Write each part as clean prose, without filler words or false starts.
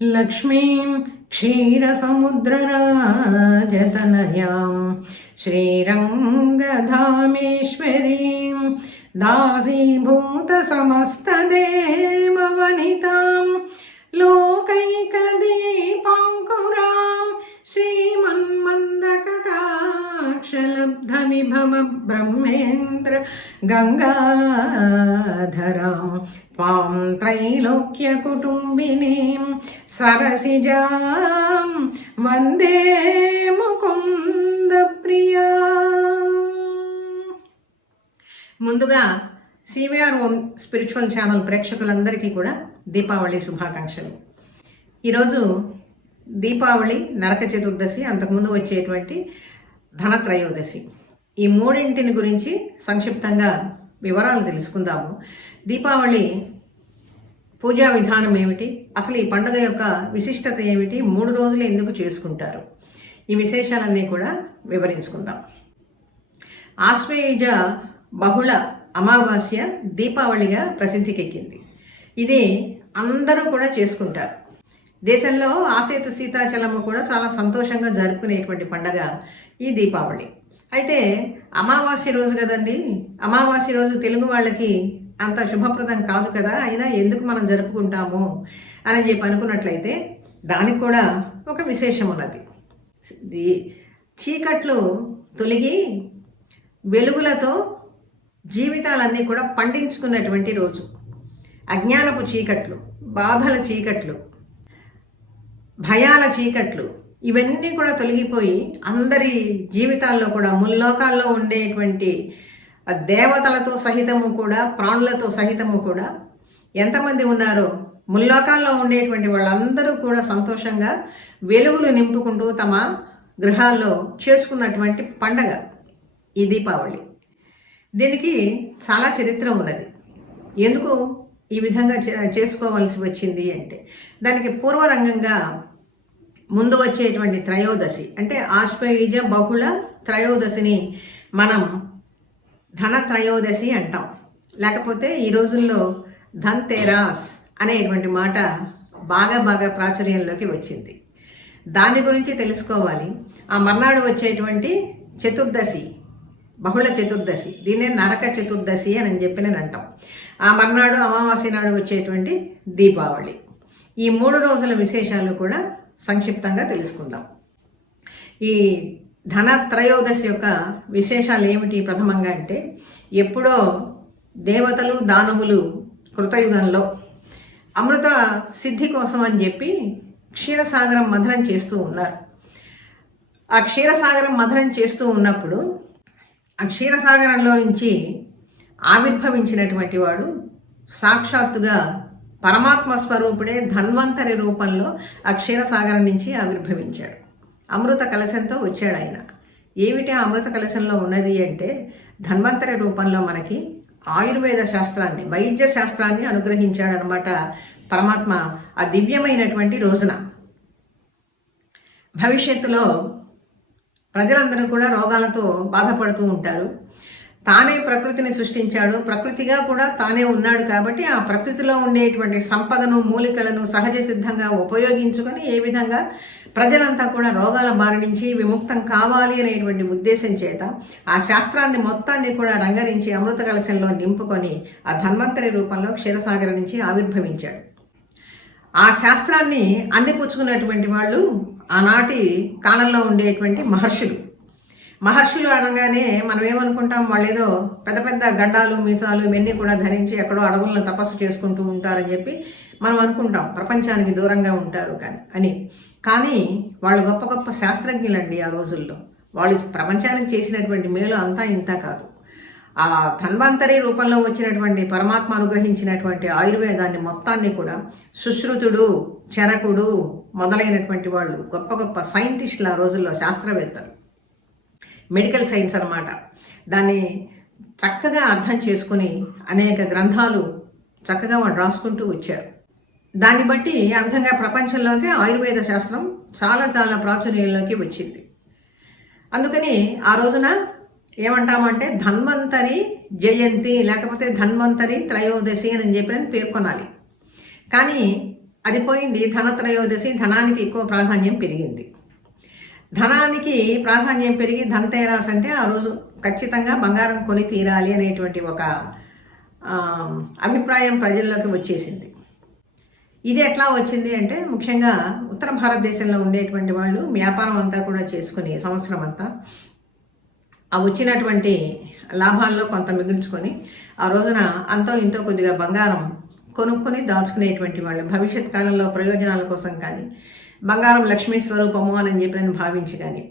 లక్ష్మీం క్షీరసముద్రరాజతనయాం శ్రీరంగధామేశ్వరీం దాసీభూతసమస్తదేవవనితాం లోకైకదీపాంకురాం శ్రీమన్మందకటాక్షలబ్ధవిభవ బ్రహ్మేంద్ర గంగాధరాం త్వాం త్రైలోక్యకుటుంబినీం సరసిజాం వందే ముకుంద ప్రియా. ముందుగా సివిఆర్ ఓం spiritual channel ప్రేక్షకులందరికీ కూడా దీపావళి శుభాకాంక్షలు. ఈరోజు దీపావళి, నరక చతుర్దశి, అంతకుముందు వచ్చేటువంటి ధనత్రయోదశి, ఈ మూడింటిని గురించి సంక్షిప్తంగా వివరాలు తెలుసుకుందాము. దీపావళి పూజా విధానం ఏమిటి, అసలు ఈ పండుగ యొక్క విశిష్టత ఏమిటి, 3 రోజులు ఎందుకు చేసుకుంటారు, ఈ విశేషాలన్నీ కూడా వివరించుకుందాం. ఆశ్వయుజ బహుళ అమావాస్య దీపావళిగా ప్రసిద్ధికెక్కింది. ఇది అందరూ కూడా చేసుకుంటారు. దేశంలో ఆసేతు సీతాచలము కూడా చాలా సంతోషంగా జరుపుకునేటువంటి పండగ ఈ దీపావళి. అయితే అమావాస్య రోజు కదండి, అమావాస్య రోజు తెలుగు వాళ్ళకి అంత శుభప్రదం కాదు కదా, అయినా ఎందుకు మనం జరుపుకుంటాము అని చెప్పి అనుకున్నట్లయితే దానికి కూడా ఒక విశేషం ఉన్నది. చీకట్లు తొలగి వెలుగులతో జీవితాలన్నీ కూడా పండించుకున్నటువంటి రోజు. అజ్ఞానపు చీకట్లు, బాధల చీకట్లు, భయాల చీకట్లు ఇవన్నీ కూడా తొలగిపోయి అందరి జీవితాల్లో కూడా ముల్లోకాల్లో ఉండేటువంటి దేవతలతో సహితము కూడా, ప్రాణులతో సహితము కూడా ఎంతమంది ఉన్నారో ముల్లోకాల్లో ఉండేటువంటి వాళ్ళందరూ కూడా సంతోషంగా వెలుగులు నింపుకుంటూ తమ గృహాల్లో చేసుకున్నటువంటి పండగ ఈ దీపావళి. దీనికి చాలా చరిత్ర ఉన్నది. ఎందుకు ఈ విధంగా చేసుకోవాల్సి వచ్చింది అంటే దానికి పూర్వరంగంగా ముందు వచ్చేటువంటి త్రయోదశి అంటే ఆశ్వయుజ బహుళ త్రయోదశిని మనం ధనత్రయోదశి అంటాం. లేకపోతే ఈ రోజుల్లో ధన్తేరాస్ అనేటువంటి మాట బాగా ప్రాచుర్యంలోకి వచ్చింది. దాని గురించి తెలుసుకోవాలి. ఆ మర్నాడు వచ్చేటువంటి చతుర్దశి, బహుళ చతుర్దశి, దీన్నే నరక చతుర్దశి అని చెప్పి నేను అంటాం. ఆ మర్నాడు అమావాస్య నాడు వచ్చేటువంటి దీపావళి. ఈ 3 రోజుల విశేషాలు కూడా సంక్షిప్తంగా తెలుసుకుందాం. ఈ ధనత్రయోదశి యొక్క విశేషాలు ఏమిటి ప్రథమంగా అంటే, ఎప్పుడో దేవతలు దానవులు కృతయుగంలో అమృత సిద్ధి కోసం అని చెప్పి క్షీరసాగరం మథనం చేస్తూ ఉన్నారు. ఆ క్షీరసాగరం మథనం చేస్తూ ఉన్నప్పుడు ఆ క్షీరసాగరంలో నుంచి ఆవిర్భవించినటువంటి వాడు సాక్షాత్తుగా పరమాత్మ స్వరూపుడే ధన్వంతరి రూపంలో ఆ క్షీరసాగరం నుంచి ఆవిర్భవించాడు. అమృత కలశంతో వచ్చాడు ఆయన. ఏమిటి ఆ అమృత కలశంలో ఉన్నది అంటే ధన్వంతరి రూపంలో మనకి ఆయుర్వేద శాస్త్రాన్ని, వైద్య శాస్త్రాన్ని అనుగ్రహించాడనమాట పరమాత్మ ఆ దివ్యమైనటువంటి రోజున. భవిష్యత్తులో ప్రజలందరూ కూడా రోగాలతో బాధపడుతూ ఉంటారు. తానే ప్రకృతిని సృష్టించాడు, ప్రకృతిగా కూడా తానే ఉన్నాడు. కాబట్టి ఆ ప్రకృతిలో ఉండేటువంటి సంపదను, మూలికలను సహజ సిద్ధంగా ఉపయోగించుకొని ఏ విధంగా ప్రజలంతా కూడా రోగాల బారి నుంచి విముక్తం కావాలి అనేటువంటి ఉద్దేశం చేత ఆ శాస్త్రాన్ని మొత్తాన్ని కూడా రంగరించి అమృత కలశంలో నింపుకొని ఆ ధన్వంతరి రూపంలో క్షీరసాగరం నుంచి ఆవిర్భవించాడు. ఆ శాస్త్రాన్ని అందిపుచ్చుకున్నటువంటి వాళ్ళు ఆనాటి కాలంలో ఉండేటువంటి మహర్షులు అనగానే మనం ఏమనుకుంటాం, వాళ్ళు ఏదో పెద్ద పెద్ద గడ్డాలు, మీసాలు ఇవన్నీ కూడా ధరించి ఎక్కడో అడవులను తపస్సు చేసుకుంటూ ఉంటారని చెప్పి మనం అనుకుంటాం, ప్రపంచానికి దూరంగా ఉంటారు కానీ వాళ్ళు గొప్ప గొప్ప శాస్త్రజ్ఞులండి. ఆ రోజుల్లో వాళ్ళు ప్రపంచానికి చేసినటువంటి మేలు అంతా ఇంత కాదు. ఆ ధన్వంతరి రూపంలో వచ్చినటువంటి పరమాత్మ అనుగ్రహించినటువంటి ఆయుర్వేదాన్ని మొత్తాన్ని కూడా సుశ్రుతుడు, చరకుడు మొదలైనటువంటి వాళ్ళు గొప్ప గొప్ప సైంటిస్టులు ఆ రోజుల్లో, శాస్త్రవేత్తలు, మెడికల్ సైన్స్ అన్నమాట. దాన్ని చక్కగా అర్థం చేసుకుని అనేక గ్రంథాలు చక్కగా వాళ్ళు రాసుకుంటూ వచ్చారు. దాన్ని బట్టి ఆ విధంగా ప్రపంచంలోకి ఆయుర్వేద శాస్త్రం చాలా ప్రాచుర్యంలోకి వచ్చింది. అందుకని ఆ రోజున ఏమంటామంటే ధన్వంతరి జయంతి లేకపోతే ధన్వంతరి త్రయోదశి అని చెప్పి పేర్కొనాలి. కానీ అది పోయింది. ధనత్రయోదశి, ధనానికి ఎక్కువ ప్రాధాన్యం పెరిగింది. ధనానికి ప్రాధాన్యం పెరిగి ధనతేరాస్ అంటే ఆ రోజు ఖచ్చితంగా బంగారం కొని తీరాలి అనేటువంటి ఒక అభిప్రాయం ప్రజల్లోకి వచ్చేసింది. ఇది ఎట్లా వచ్చింది అంటే ముఖ్యంగా ఉత్తర భారతదేశంలో ఉండేటువంటి వాళ్ళు వ్యాపారం అంతా కూడా చేసుకుని సంవత్సరం అంతా ఆ వచ్చినటువంటి లాభాల్లో కొంత మిగుల్చుకొని ఆ రోజున అంతో ఇంతో కొద్దిగా బంగారం కొనుక్కొని దాచుకునేటువంటి వాళ్ళు భవిష్యత్ కాలంలో ప్రయోజనాల కోసం కానీ బంగారం లక్ష్మీ స్వరూపము అని చెప్పి నేను భావించి కానీ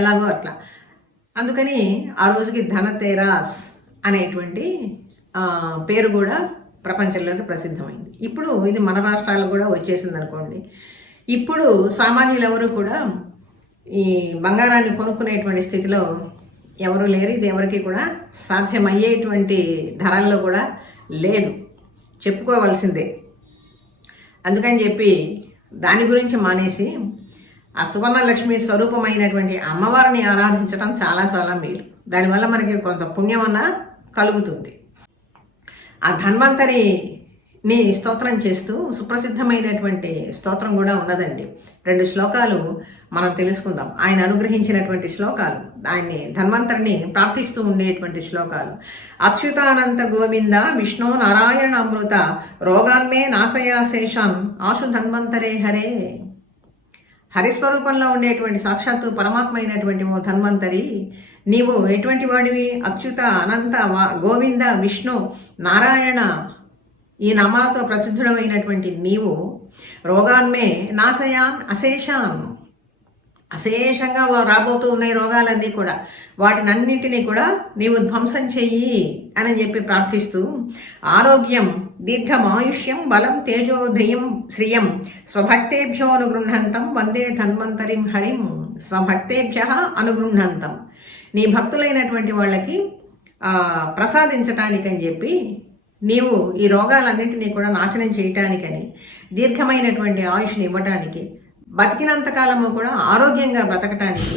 ఎలాగో అట్లా. అందుకని ఆ రోజుకి ధనతేరాస్ అనేటువంటి పేరు కూడా ప్రపంచంలోకి ప్రసిద్ధమైంది. ఇప్పుడు ఇది మన రాష్ట్రాలకు కూడా వచ్చేసింది అనుకోండి. ఇప్పుడు సామాన్యులు ఎవరు కూడా ఈ బంగారాన్ని కొనుక్కునేటువంటి స్థితిలో ఎవరు లేరు. ఇది ఎవరికి కూడా సాధ్యమయ్యేటువంటి ధరల్లో కూడా లేదు, చెప్పుకోవాల్సిందే. అందుకని చెప్పి దాని గురించి మానేసి ఆ సువర్ణలక్ష్మి స్వరూపమైనటువంటి అమ్మవారిని ఆరాధించడం చాలా చాలా మేలు. దానివల్ల మనకి కొంత పుణ్యం అన్న కలుగుతుంది. ఆ ధన్వంతరిని స్తోత్రం చేస్తూ సుప్రసిద్ధమైనటువంటి స్తోత్రం కూడా ఉన్నదండి. 2 శ్లోకాలు మనం తెలుసుకుందాం. ఆయన అనుగ్రహించినటువంటి శ్లోకాలు, ఆయన్ని ధన్వంతరిని ప్రార్థిస్తూ ఉండేటువంటి శ్లోకాలు. అచ్యుతానంత గోవింద విష్ణు నారాయణ అమృత రోగాన్మే నాశయా శేషాన్ ఆశు ధన్వంతరే హరే. హరిస్వరూపంలో ఉండేటువంటి సాక్షాత్తు పరమాత్మ అయినటువంటి ఓ ధన్వంతరి, నీవు ఎటువంటి వాడివి? అచ్యుత, అనంత, గోవింద, విష్ణు, నారాయణ ఈ నామాలతో ప్రసిద్ధుడమైనటువంటి నీవు రోగాన్మే నాశయాన్ అశేషాన్, అశేషంగా రాబోతూ ఉన్నాయి రోగాలన్నీ కూడా, వాటినన్నింటినీ కూడా నీవు ధ్వంసం చెయ్యి అని చెప్పి ప్రార్థిస్తూ ఆరోగ్యం, దీర్ఘమాయుష్యం, బలం, తేజోధయం, శ్రియం స్వభక్తేభ్యో అనుగృహంతం వందే ధన్వంతరిం హరిం. స్వభక్తేభ్య అనుగృహంతం, నీ భక్తులైనటువంటి వాళ్ళకి ప్రసాదించటానికని చెప్పి నీవు ఈ రోగాలన్నింటినీ కూడా నాశనం చేయటానికని, దీర్ఘమైనటువంటి ఆయుష్ని ఇవ్వటానికి, బతికినంతకాలము కూడా ఆరోగ్యంగా బ్రతకటానికి,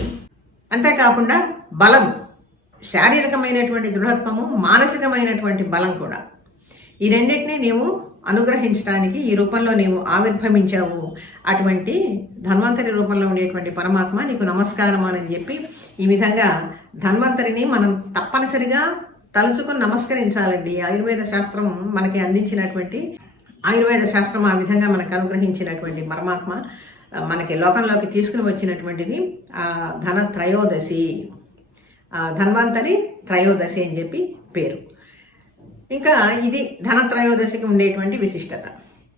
అంతేకాకుండా బలం, శారీరకమైనటువంటి దృఢత్వము, మానసికమైనటువంటి బలం కూడా, ఈ రెండింటినీ నీవు అనుగ్రహించడానికి ఈ రూపంలో నీవు ఆవిర్భవించావు. అటువంటి ధన్వంతరి రూపంలో ఉండేటువంటి పరమాత్మ నీకు నమస్కారం అని చెప్పి ఈ విధంగా ధన్వంతరిని మనం తప్పనిసరిగా తలుసుకొని నమస్కరించాలండి. ఆయుర్వేద శాస్త్రం మనకి అందించినటువంటి, ఆయుర్వేద శాస్త్రం ఆ విధంగా మనకు అనుగ్రహించినటువంటి పరమాత్మ మనకి లోకంలోకి తీసుకుని వచ్చినటువంటిది ఆ ధనత్రయోదశి, ధన్వంతరి త్రయోదశి అని చెప్పి పేరు. ఇంకా ఇది ధనత్రయోదశికి ఉండేటువంటి విశిష్టత.